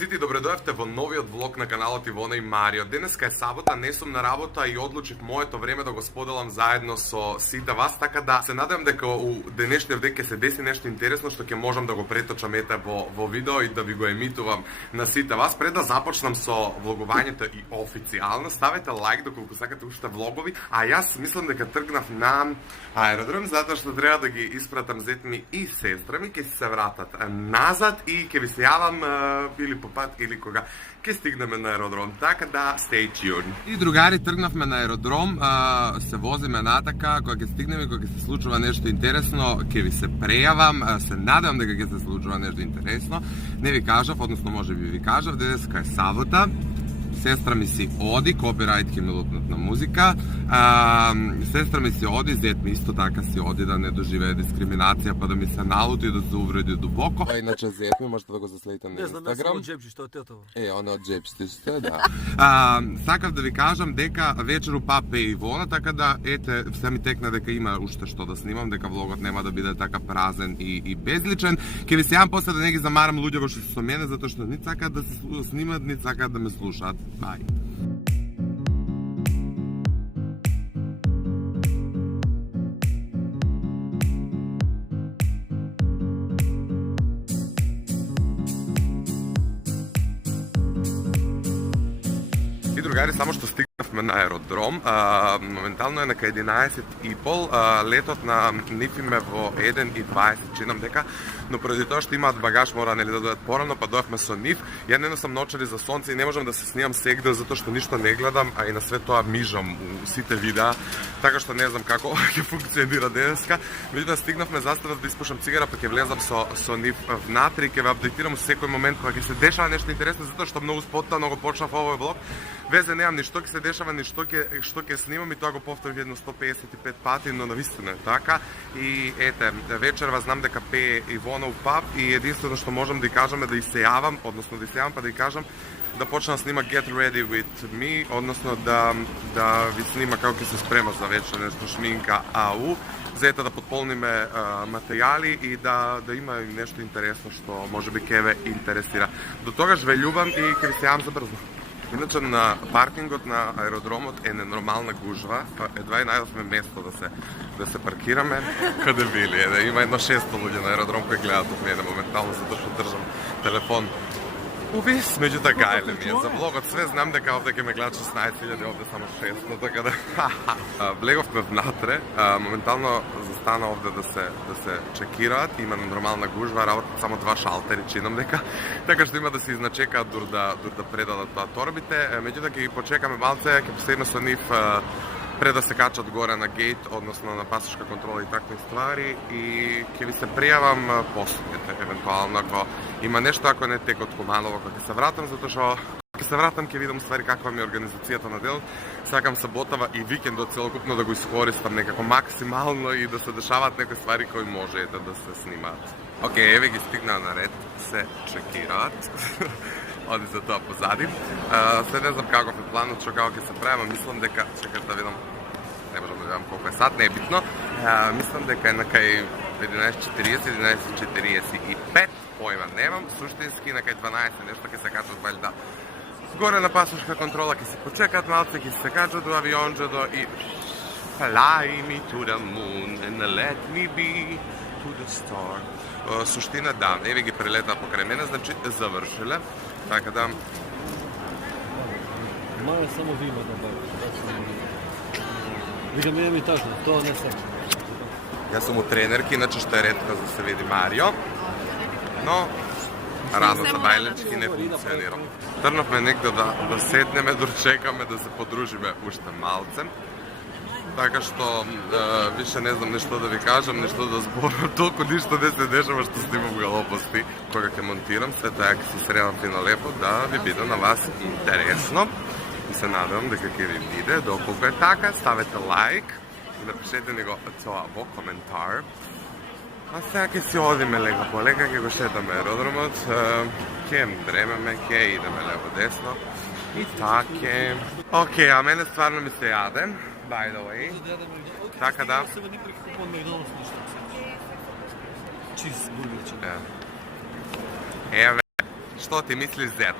сите, добре дојавте во новиот влог на каналот Ивона и Марио. Денеска е сабота, не сум на работа и одлучив моето време да го споделам заедно со сите вас, така да се надевам дека у денешниот ден ќе се деси нешто интересно што ќе можам да го преточам во видео и да ви го емитувам на сите вас. Пред да започнам со влогувањето и официјално, ставете лайк доколку сакате уште влогови, а јас мислам дека тргнав на аеродром затоа што треба да ги испратам зет ми и сестра ми, ќе се вратат назад и ќе ви се јавам или по пат или кога ќе стигнеме на аеродром, така да stay tuned. И другари, тргнавме на аеродром, се возиме натака, кога ќе стигнеме, кога ќе се случува нешто интересно, ќе ви се прејавам, се надевам дека ќе се случува нешто интересно. Не ви кажав, односно може би ви кажав, денеска е сабота. Сестра ми си оди, копирајт ќе ми лупнат на музика. Сестра ми си оди, зет ми исто така си оди да не доживее дискриминација, па да ми се налути и да се увреди дубоко. А иначе зет ми можете да го заследите на Инстаграм. Не знам, од джепчиште од тетово. Она од джепчиште, да. Сакав да ви кажам дека вечеру папе Ивона, така да ете, се ми текна дека има уште што да снимам, дека влогот нема да биде така празен и безличен. Ќе ви се јавам после да не ги замарам луѓето што се со мене, затоа што нит сакаат да се снимат, нит сакаат да ме слушаат. Bye. И другари, само што стигнавме на аеродром, моментално е нека 11:30, летот на Нифиме во 1:20, чинам дека, но преди тоа што имаат багаж мора нели да дојдат порано, па дојавме со нив. Ја не носам наочари за сонце и не можам да се снимам сегде затоа што ништо не гледам, а и на све тоа мижам у сите видеа, така што не знам како ќе функционира денеска. Меѓутоа стигнавме, застанав да испушам цигара, па ќе влезам со нив внатре и ќе ве апдейтирам секој момент кога ќе се дешава нешто интересно, затоа што многу спонтано го почнав овој влог. Везе немам ни што ќе се дешава, ни што ќе снимам и тоа го повторив едно 155 пати, но навистина е така. И ете, вечерва знам дека пее Ивона у паб и единствено што можам да ја кажам е да ја се јавам, односно да ја се јавам па да ја кажам да почна да снима Get Ready With Me, односно да ви снима како ќе се спрема за вечер, нешто шминка АУ, заета да подполниме материјали и да има нешто интересно што можеби ќе ве интересира. До тогаш ве љубам и ќе ви се јавам за брзо. Иначе на паркингот на аеродромот е ненормална гужва, едва и најдовме место да се паркираме. Каде били? Има едно 600 луѓе на аеродром кои гледат од мене моментално затоа што држам телефон. Увис, меѓутоа гајле ми е за влогот, све знам дека овде ќе ме гледат 16.000, овде само 600, така да... Влеговме внатре, моментално застана овде да се чекираат, има нормална гужва, работат само 2 шалтери, чинам дека, така што има да се изначекаат дур да предадат торбите, меѓутоа ќе ги почекаме малце, ќе поседиме со нив пред да се качат горе на гейт, односно на пасошка контрола и такви ствари и ќе ви се пријавам последните, евентуално ако има нешто, ако не текот хуманово, кога ќе се вратам, затоа што ќе се вратам ќе видам ствари каква ми е организацијата на делот. Сакам саботава и викендот целокупно да го искористам некако максимално и да се дешаваат некои ствари кои може да се снимаат. Океј, еве ги стигнаа на ред, се чекираат. Оди за тоа позади. Се не знам каков е планот, што како ќе се правиме, мислам дека, чекам да видам, не можам да видам колку е сат, не е битно. Мислам дека е на кај 11:40, 11:45, појма немам, суштински на кај 12 нешто ќе се качат валјда горе на пасошка контрола, ќе се почекат малце, ќе се качат до авионџето и fly me to the moon and let me be to the star. Суштина да, еве ги прелета покрај мене, значи завршиле. Така да... Маја само ви има да бавите. Вика ми е тажно, тоа не се. Јас сум у тренерки, иначе што е ретко за се види Марио. Но, рано за бајлечки не функционира. Трнавме негде да седнеме, да чекаме, да се подружиме уште малце. Така што, више не знам нешто да ви кажам, нешто да зборам, толку ништо не се дешава што снимам галопости. Кога ќе монтирам, све тоа ќе се средам фино лепо, да ви биде на вас интересно. И се надевам дека ќе ви биде, доколку е така, ставете лайк и напишете ни го тоа во коментар. А сега ќе си одиме лека по лека, ќе го шетаме аеродромот, ќе дремеме, ќе идеме лево-десно и таке. Океј, а мене стварно ми се јаде. By the way. Така да. Еве, што ти мисли зет?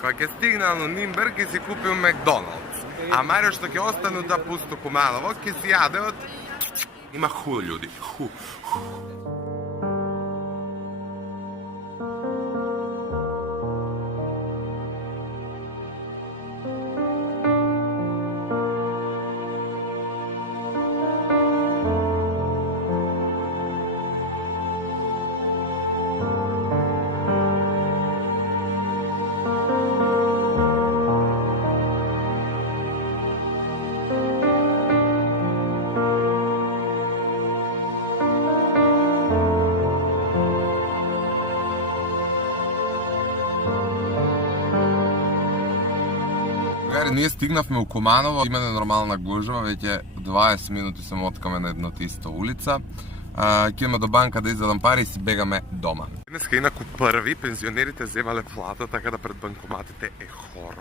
Кога ќе стигнал на Нимберг и си купил Макдоналдс. А Марио што ќе остану да пусто Куманово, ќе си јаде од... Има ху људи. Ху. Ние стигнавме у Куманово, има ненормална гужва, веќе 20 минути се моткаме на едната иста улица. Ќе имаме до банка да изедам пари и си бегаме дома. Денеска инаку први пензионерите земале плата, така да пред банкоматите е хорор.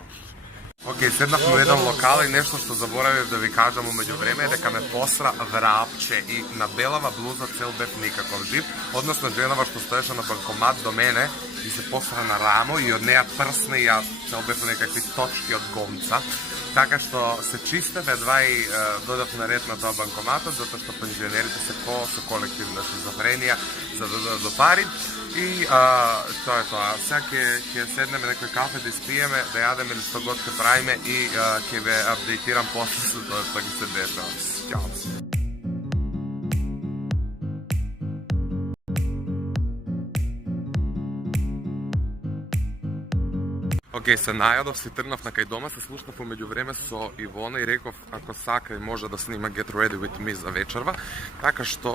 Океј, седнавме во еден локал и нешто што заборавив да ви кажам умеѓу време е дека ме посра врапче и на белава блуза цел бев никаков жив, односно женава што стоеше на банкомат до мене и се посра на рамо и од неја прсна и ја цел бев некакви точки од гомца. Така што се чистев едва и додав на ред на тоа банкоматот, затоа што пензионерите се со колективна шизофренија за да додат до пари. И тоа е тоа. Сега ќе седнеме некој кафе да испиеме, да јадеме или што год ќе правиме и ќе ве апдейтирам после со тоа што ќе се дешава. Ćao. Океј, се најадов, си тргнав на кај дома, се слушнав умеѓу време со Ивона и реков ако сака и може да снима Get Ready With Me за вечерва, така што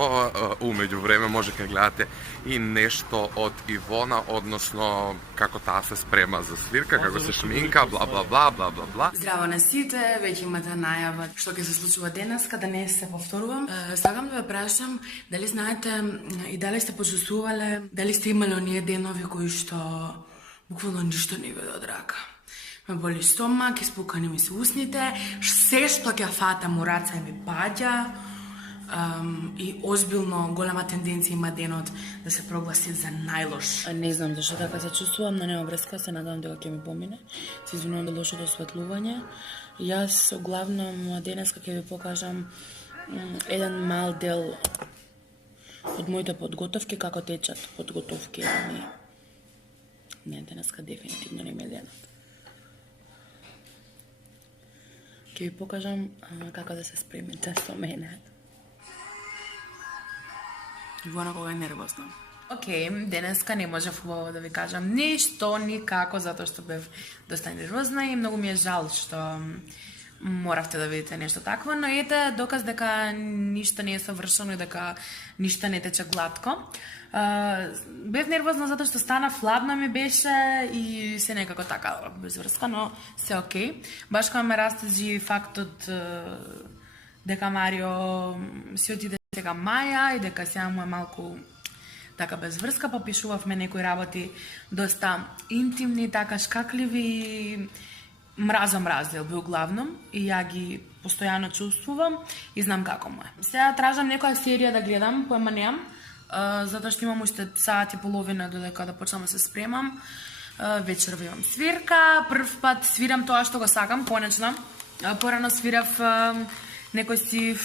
умеѓу време може ќе гледате и нешто од Ивона, односно како таа се спрема за свирка, како се шминка, бла бла бла бла бла бла. Здраво на сите, веќе имате најава што ќе се случува денеска, да не се повторувам. Сакам да ве прашам дали знаете и дали сте почувствувале, дали сте имале оние денови кои што буквално ништо не веде од рака. Ме боли стомак, испукани ми се усните, се што ќе фатам у раца ми паѓа и озбилно голема тенденција има денот да се прогласи за најлош. Не знам зашто така се чувствувам, но нема врска, се надам дека ќе ми помине. Се извинувам за лошото осветлување. Јас главном денеска ќе ви покажам еден мал дел од моите подготовки, како течат подготовки ми. Не, денеска дефинитивно не ме денат. Ќе ви покажам како да се спремите со мене. Ивона кога е нервозна. Океј, денеска не можев убаво да ви кажам ништо, никако, затоа што бев доста нервозна и многу ми е жал што моравте да видите нешто такво, но ете доказ дека ништо не е совршено и дека ништо не тече глатко. Бев нервозна затоа што стана хладно ми беше и се некако така безврска, но се окей. Баш кога ме растажи фактот дека Марио си отиде сега Маја и дека сега му е малку така безврска, попишувавме некои работи доста интимни, така шкакливи, мразел би главном и ја ги постојано чувствувам и знам како му е. Сега тражам некоја серија да гледам, поема немам, затоа што имам уште саат и половина додека да почнам да се спремам. Вечерва имам свирка, прв пат свирам тоа што го сакам, конечно. Порано свирав некој си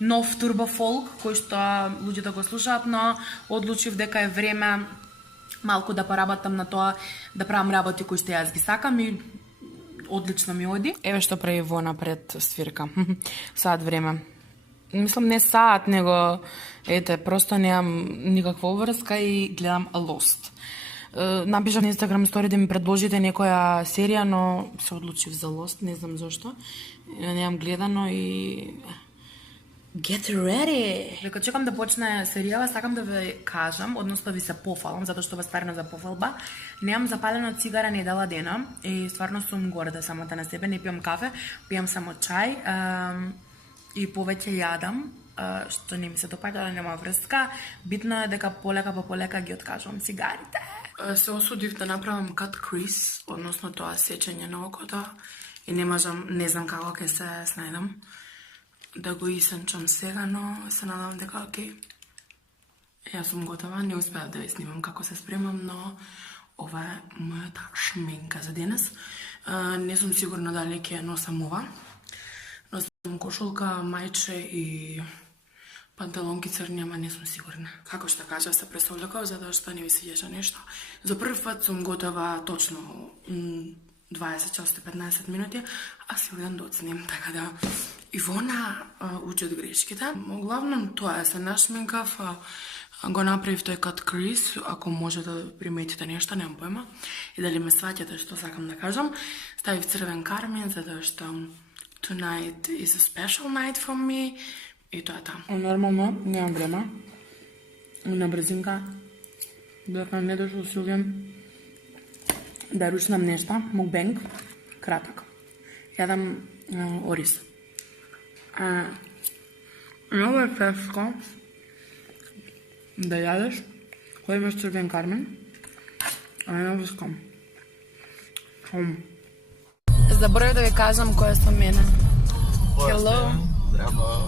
нов турбофолк, кој што луѓето го слушаат, но одлучив дека е време малку да поработам на тоа, да правам работи кои што јас ги сакам и одлично ми оди. Еве што прави Ивона пред свирка. Саат време. Мислам не саат, него ете, просто немам никаква врска и гледам Lost. Напишав на Instagram стори да ми предложите некоја серија, но се одлучив за Lost, не знам зошто. Немам гледано и Get ready! Дека чекам да почне серијава, сакам да ви кажам, односно да ви се пофалам, затоа што вас стварно за пофалба. Немам запалено цигара недела дена и стварно сум горда самата на себе, не пијам кафе, пијам само чај и повеќе јадам, што не ми се допаѓа, да нема врска. Битно е дека полека по полека ги откажувам цигарите. Се осудив да направам cut crease, односно тоа сечење на окото и не знам како ќе се снајдам да го исенчам сега, но се надам дека окей. Јас сум готова, не успеав да ви снимам како се спремам, но ова е мојата шменка за денес. Не сум сигурна дали ќе ја носам ова. Носам кошулка, мајче и панталонки црни, ама не сум сигурна. Како што кажа, се пресолекав, затоа што не ви свиѓаше нешто. За прв пат сум готова точно 20 часа 15 минути, а си одам да оценим, така да Ивона учи од грешките. Главном тоа е, се нашминкав, го направив тој кат крис, ако може да приметите нешто, немам појма. И дали ме сваќате што сакам да кажам. Ставив црвен кармин, затоа што tonight is a special night for me. И тоа е таа. Нормално, немам време. На брзинка, дека не дошол Силјан да ручнам нешто, мукбенг, кратак. Јадам ориз. Много е тешко да јадеш кој имаш црвен кармен, а не вискам. Заборавив да ви кажам кој е со мене. Hello. Здраво.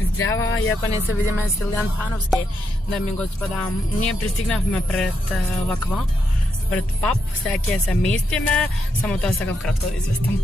Здраво, иако не се видиме Силјан Пановски, дами и господа. Ние пристигнавме пред вакво, пред пап, сега ќе се местиме, само тоа сакав кратко да известам.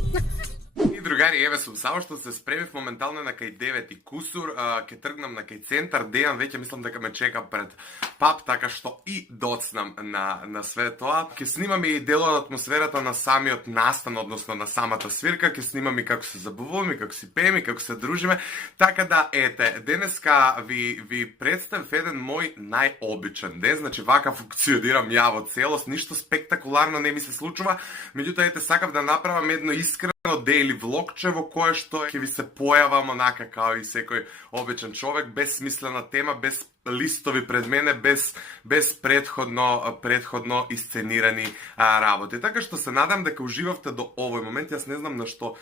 И другари, еве сум само што се спремив моментално на кај 9 и кусур, ќе тргнам на кај центар, Дејан веќе мислам дека ме чека пред пап, така што и доцнам на све тоа. Ќе снимам и дел од атмосферата на самиот настан, односно на самата свирка, ќе снимам и како се забавуваме, како си пееме, како се дружиме. Така да, ете, денеска ви представив еден мој најобичен ден, значи вака функционирам ја во целост, ништо спектакуларно не ми се случува, меѓутоа ете сакав да направам едно искрено daily влогче во кое што ќе ви се појавам онака као и секој обичен човек, без смислена тема, без листови пред мене, без предходно исценирани работи. Така што се надам дека уживавте до овој момент. Јас не знам на што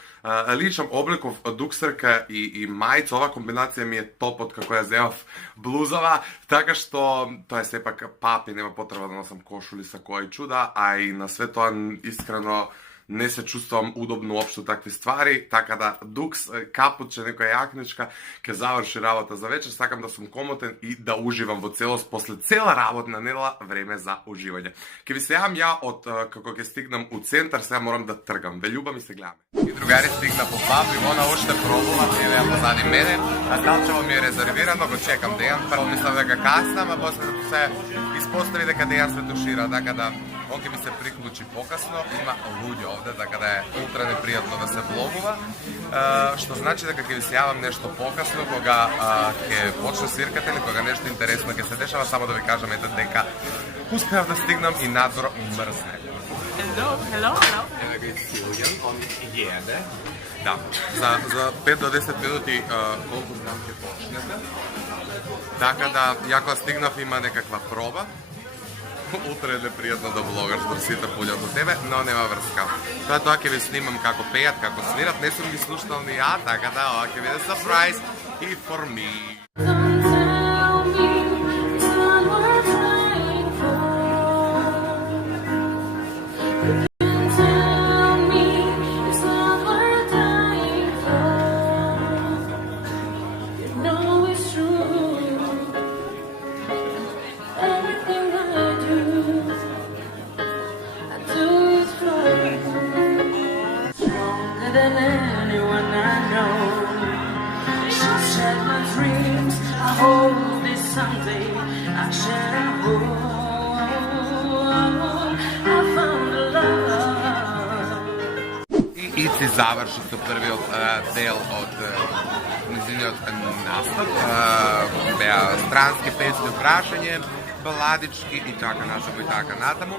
личам, облеков дуксерка и мајца, ова комбинација ми е топот како ја земав блузава, така што тоа е сепак пап и нема потреба да носам кошули са кои чуда, а и на све тоа искрено не се чувствувам удобно општо такви ствари, така да дукс, капуче, некоја јакничка, ќе заврши работа за вечер. Сакам да сум комотен и да уживам во целост после цела работна недела, време за уживање. Ќе ви се јавам ја од како ќе стигнам у центар, сега морам да тргам. Ве љубам и се гледаме. И другари, стигна по пап, Ивона уште пробува, еве ја позади мене, а сталчево ми е резервирано, го чекам Дејан, прво мислам дека каснам, а после се испостави дека Дејан се тушира, така да он ќе ми се приклучи покасно, има луѓе овде, така да е ултра непријатно да се влогува, што значи дека ќе ви се јавам нешто покасно, кога ќе почне свирката или кога нешто интересно ќе се дешава, само да ви кажам ете дека успеав да стигнам и надвор мрзне. Hello. Еве го Силјан, он једе. Да, за 5 до 10 минути колку знам ќе почнете. Така да, ја кога стигнав има некаква проба. Утре е непријатно да влогаш, да сите пуѓат до тебе, но нема врска. Тоа ќе ви снимам како пеат, како свират, не сум ги слушнал ни ја, така да ова ќе биде surprise и for me. И си заврши со првиот дел од низиниот настап. Беа странски песни, прашање, баладички и така нашако и така натаму.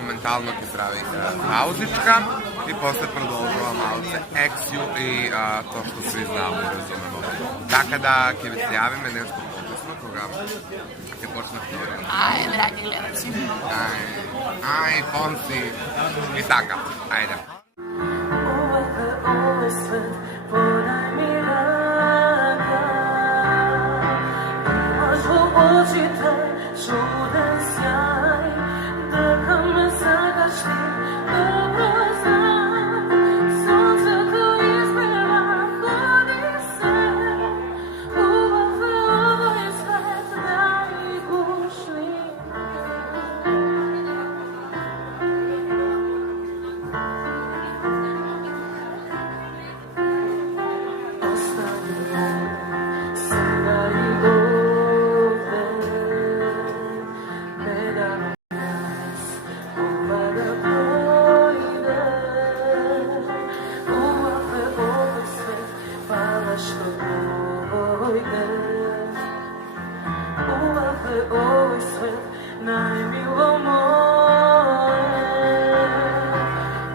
Моментално ќе прави паузичка и после продолжува малце ексју и тоа што сви знамо и разумемо. Така да ќе ви се јавиме нешто покасно, кога ќе почне вториот. Ај, драги гледачи. Ај, Фонси. И така, ајде. што дојде. Убав е овој свет, најмило моје.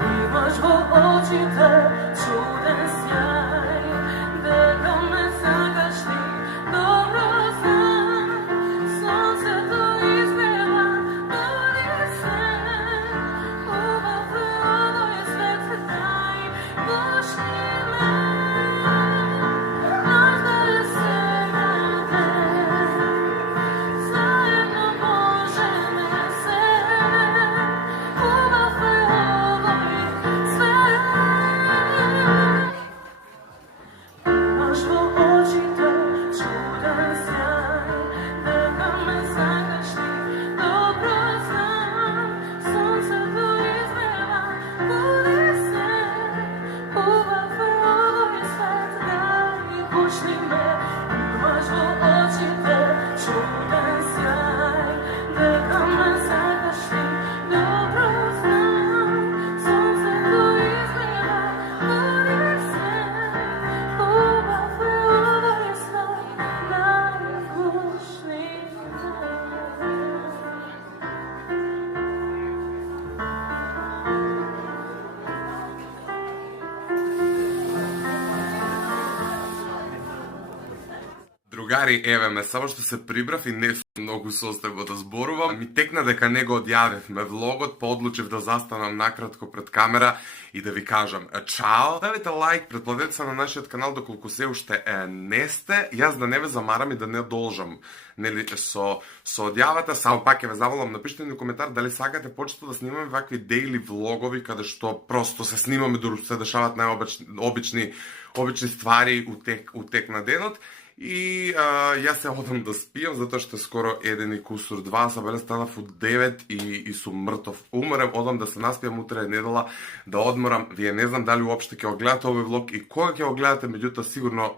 Имаш во очите чуден сјај, дека ме сакаш ти, добро знам. Сонцето изгрева, буди се. Убав е овој свет, најмошни ме. Знаш дали сега заедно можеме се. Убав е овој свет. Имаш во очите чуден сјај, дека ме сакаш ти, добро знам. Сонцето изгрева, буди се. Убав е овој свет, најмошни ме. Имаш во очите чуден сјај, дека ме сакаш ти, добро знам. Сонцето изгрева, буди се. Убав е овој свет, најмошни ме. Другари, еве ме, само што се прибрав и не сум многу состојбо да зборувам. Ми текна дека не го одјавивме влогот, па одлучив да застанам накратко пред камера и да ви кажам чао. Ставите лайк, претпладете се на нашиот канал доколку се уште не сте. Јас да не ве замарам и да не должам нели со одјавата, само пак ќе ве заволам, напишете ми коментар дали сакате почесто да снимаме вакви дейли влогови каде што просто се снимаме дори се дешаваат најобични ствари у тек на денот. И јас се одам да спијам, затоа што е скоро 1:02, сабеле станав у 9 и сум мртов. Умрем, одам да се наспијам, утре е недела, да одморам. Вие не знам дали уопште ќе го гледате овој влог и кога ќе го гледате, меѓутоа сигурно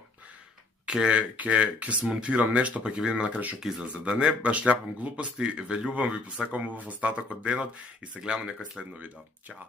ќе смонтирам нешто, па ќе видиме на крај што ќе излезе. Да не шљапам глупости, ве љубам, ви посакувам во остаток од денот и се гледаме некој следно видео. Чао!